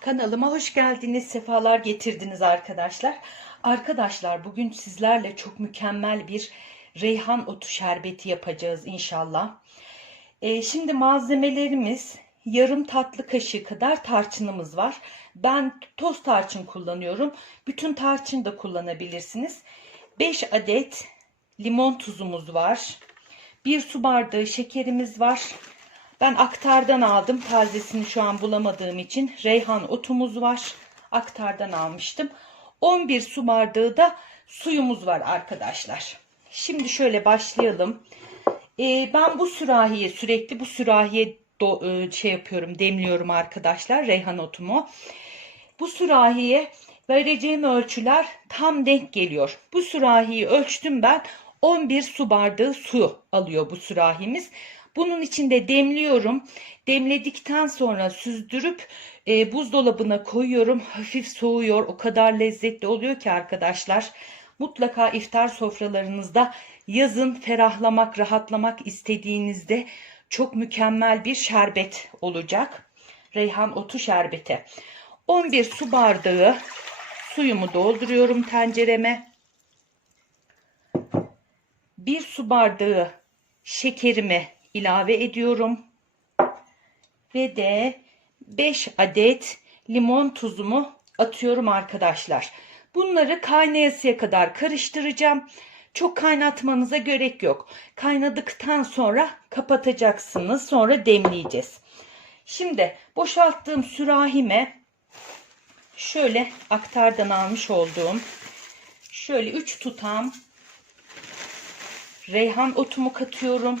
Kanalıma hoş geldiniz, sefalar getirdiniz arkadaşlar. Arkadaşlar bugün sizlerle çok mükemmel bir reyhan otu şerbeti yapacağız inşallah. Ee, şimdi malzemelerimiz yarım tatlı kaşığı kadar tarçınımız var. Ben toz tarçın kullanıyorum. Bütün tarçın da kullanabilirsiniz. 5 adet limon tuzumuz var. 1 su bardağı şekerimiz var. Ben aktardan aldım. Tazesini şu an bulamadığım için. Reyhan otumuz var. Aktardan almıştım. 11 su bardağı da suyumuz var arkadaşlar. Şimdi şöyle başlayalım. Ee, ben bu sürahiye sürekli bu sürahiye do, e, şey yapıyorum demliyorum arkadaşlar reyhan otumu. Bu sürahiye vereceğim ölçüler tam denk geliyor. Bu sürahiyi ölçtüm ben 11 su bardağı su alıyor bu sürahimiz. Bunun içinde demliyorum. Demledikten sonra süzdürüp e, buzdolabına koyuyorum. Hafif soğuyor. O kadar lezzetli oluyor ki arkadaşlar. Mutlaka iftar sofralarınızda yazın ferahlamak, rahatlamak istediğinizde çok mükemmel bir şerbet olacak. Reyhan otu şerbeti. 11 su bardağı suyumu dolduruyorum tencereme. 1 su bardağı şekerimi ilave ediyorum. Ve de 5 adet limon tuzumu atıyorum arkadaşlar. Bunları kaynayasıya kadar karıştıracağım. Çok kaynatmanıza gerek yok. Kaynadıktan sonra kapatacaksınız. Sonra demleyeceğiz. Şimdi boşalttığım sürahime şöyle aktardan almış olduğum şöyle 3 tutam reyhan otumu katıyorum.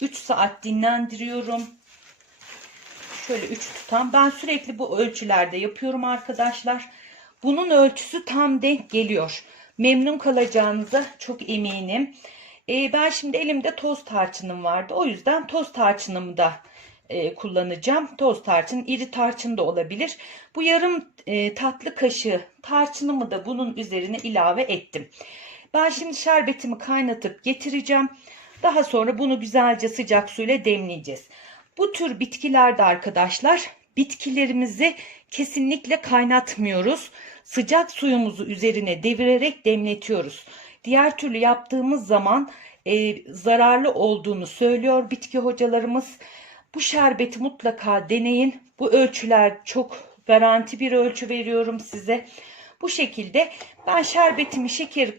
3 saat dinlendiriyorum. Şöyle 3 tutam. Ben sürekli bu ölçülerde yapıyorum arkadaşlar. Bunun ölçüsü tam denk geliyor. Memnun kalacağınıza çok eminim. Ee, ben şimdi elimde toz tarçınım vardı. O yüzden toz tarçınımı da e, kullanacağım. Toz tarçın, iri tarçın da olabilir. Bu yarım e, tatlı kaşığı tarçınımı da bunun üzerine ilave ettim. Ben şimdi şerbetimi kaynatıp getireceğim. Daha sonra bunu güzelce sıcak suyla demleyeceğiz. Bu tür bitkilerde arkadaşlar bitkilerimizi kesinlikle kaynatmıyoruz. Sıcak suyumuzu üzerine devirerek demletiyoruz. Diğer türlü yaptığımız zaman e, zararlı olduğunu söylüyor bitki hocalarımız. Bu şerbeti mutlaka deneyin. Bu ölçüler çok garanti bir ölçü veriyorum size. Bu şekilde ben şerbetimi şeker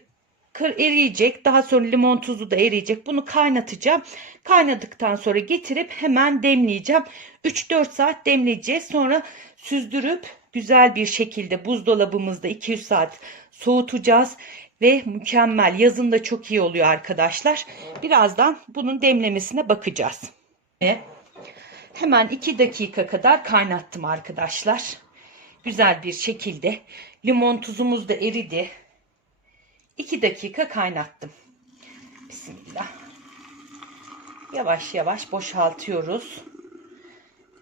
kır eriyecek. Daha sonra limon tuzu da eriyecek. Bunu kaynatacağım. Kaynadıktan sonra getirip hemen demleyeceğim. 3-4 saat demleyeceğiz. Sonra süzdürüp güzel bir şekilde buzdolabımızda 200 saat soğutacağız. Ve mükemmel. Yazın da çok iyi oluyor arkadaşlar. Birazdan bunun demlemesine bakacağız. Hemen 2 dakika kadar kaynattım arkadaşlar. Güzel bir şekilde. Limon tuzumuz da eridi. 2 dakika kaynattım. Bismillah. Yavaş yavaş boşaltıyoruz.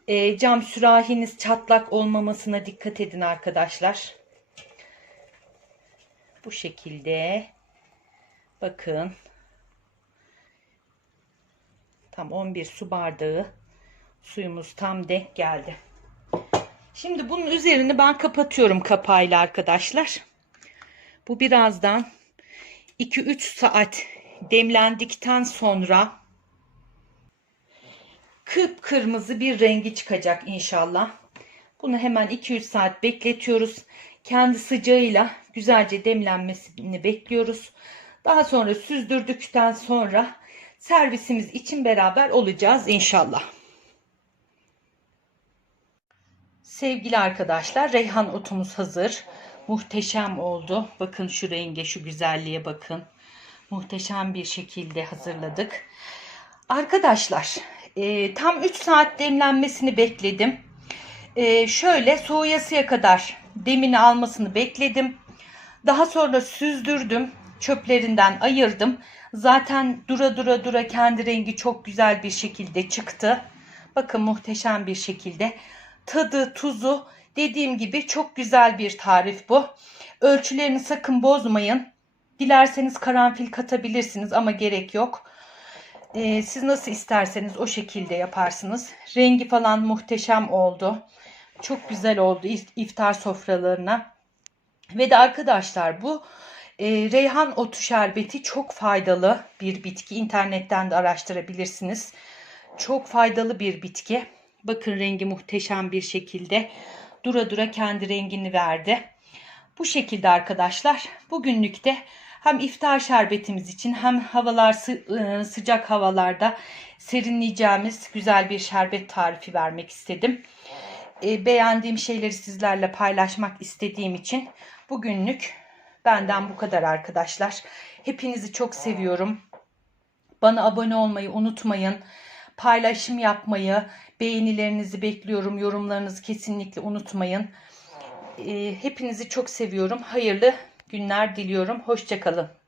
E, cam sürahiniz çatlak olmamasına dikkat edin arkadaşlar. Bu şekilde. Bakın. Tam 11 su bardağı suyumuz tam denk geldi. Şimdi bunun üzerini ben kapatıyorum kapağıyla arkadaşlar. Bu birazdan 2-3 saat demlendikten sonra kıpkırmızı bir rengi çıkacak inşallah. Bunu hemen 2-3 saat bekletiyoruz. Kendi sıcağıyla güzelce demlenmesini bekliyoruz. Daha sonra süzdürdükten sonra servisimiz için beraber olacağız inşallah. Sevgili arkadaşlar reyhan otumuz hazır. Muhteşem oldu. Bakın şu renge, şu güzelliğe bakın. Muhteşem bir şekilde hazırladık. Arkadaşlar e, tam 3 saat demlenmesini bekledim. E, şöyle soğuyasıya kadar demini almasını bekledim. Daha sonra süzdürdüm. Çöplerinden ayırdım. Zaten dura dura dura kendi rengi çok güzel bir şekilde çıktı. Bakın muhteşem bir şekilde. Tadı, tuzu Dediğim gibi çok güzel bir tarif bu. Ölçülerini sakın bozmayın. Dilerseniz karanfil katabilirsiniz ama gerek yok. Ee, siz nasıl isterseniz o şekilde yaparsınız. Rengi falan muhteşem oldu. Çok güzel oldu if- iftar sofralarına. Ve de arkadaşlar bu e, reyhan otu şerbeti çok faydalı bir bitki. İnternetten de araştırabilirsiniz. Çok faydalı bir bitki. Bakın rengi muhteşem bir şekilde. Dura dura kendi rengini verdi. Bu şekilde arkadaşlar bugünlük de hem iftar şerbetimiz için hem havalar ı, sıcak havalarda serinleyeceğimiz güzel bir şerbet tarifi vermek istedim. E, beğendiğim şeyleri sizlerle paylaşmak istediğim için bugünlük benden bu kadar arkadaşlar. Hepinizi çok seviyorum. Bana abone olmayı unutmayın. Paylaşım yapmayı, beğenilerinizi bekliyorum. Yorumlarınızı kesinlikle unutmayın. E, hepinizi çok seviyorum. Hayırlı günler diliyorum. Hoşçakalın.